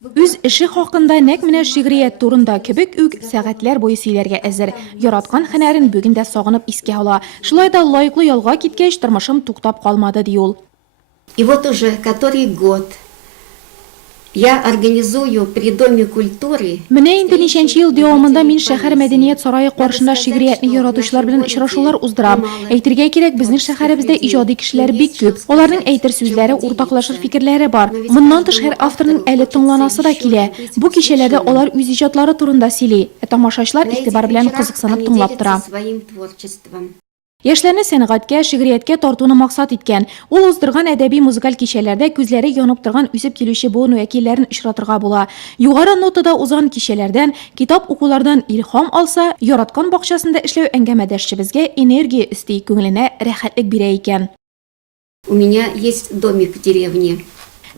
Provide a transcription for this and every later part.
Үз эше хакында нәкъ менә шигърият турында кебек үк сәгатьләр буе сөйләргә әзер. Яраткан һөнәрен бүген дә сагынып искә ала. Шулай да лаеклы ялга киткәч, тормышым туктап калмады ди ул. И вот уже который год я организую при Доме культуры. Менә инде ничәнче ел дәвамында мин шәһәр мәдәният сарае каршында шигъриятне яратучылар белән очрашулар уздырам. Әйтергә кирәк, безнең шәһәребездә иҗади кешеләр бик күп. Аларның әйтер сүзләре, уртаклашыр фикерләре бар. Моннан тыш һәр авторның әле тыңланасы да килә. Бу кичәләрдә алар үз иҗатлары турында сөйли. Тамашачылар игътибар белән кызыксынып тыңлап тора. Яшьләрне сәнгатькә, шигърияткә тартуны максат иткән. Ул уздырган әдәби музыкаль кичәләрдә күзләре янып торган үсеп килүче буын вәкилләрен очратырга була. Югары нотада узган кичәләрдән, китап укулардан илһам алса, яраткан бакчасында эшләү әңгәмәдәшебезгә энергия өсти, күңеленә рәхәтлек бирә икән. У меня есть домик в деревне.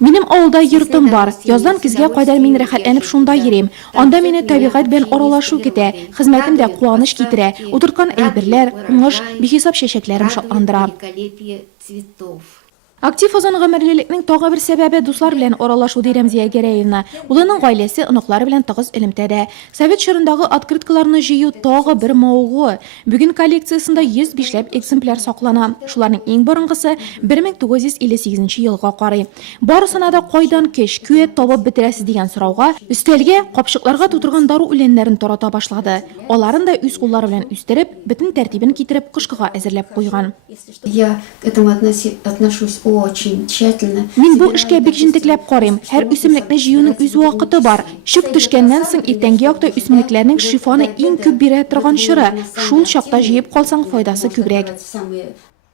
Минем авылда йортым бар. Яздан көзгә кадәр мин рәхәтләнеп шунда йөрим. Анда мине табигать белән аралашу көтә. Хезмәтем дә куаныч китерә. Утырткан әйберләр, уңыш, бихисап чәчәкләрем шатландыра. Актив озын гомерлекнең тагы бер сәбәбе дуслар белән аралашу ди Рәмзия Гәрәевна. Улының гаиләсе, оныклары белән тыгыз элемтәдә. Совет чорындагы открыткаларны җыю тагы бер мавыгы. Бүген коллекциясендә 105ләп экземпляр саклана. Шуларның иң борынгысы 1958 елга карый. Барысына да кайдан көч, күәт табып бетерәсез дигән сорауга, өстәлгә капчыкларга тутырган дару үләннәрен тарата башлады. Аларын да үз куллары белән үстереп, бөтен тәртибен китереп кышкыга әзерләп куйган. Я к этому отношусь очень тщательно. Мин бу эшкә бик җентекләп карыйм. Һәр үсемлекне җыюның үз вакыты бар. Чык төшкәннән соң иртәнге якта үсемлекләрнең шифаны иң күп бирә торган чоры. Шул чакта җыеп калсаң файдасы күбрәк.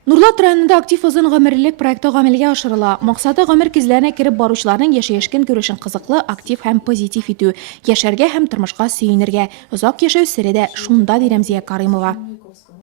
Нурлат районында актив озын гомерлек проекты гамәлгә ашырыла. Максаты гомер кизләренә кереп баручыларның яшәешкән күрешен кызыклы, актив һәм позитив итү. Яшәргә һәм тормышка сөенергә. Озак яшәү сере дә шунда ди Рәмзия Каримова.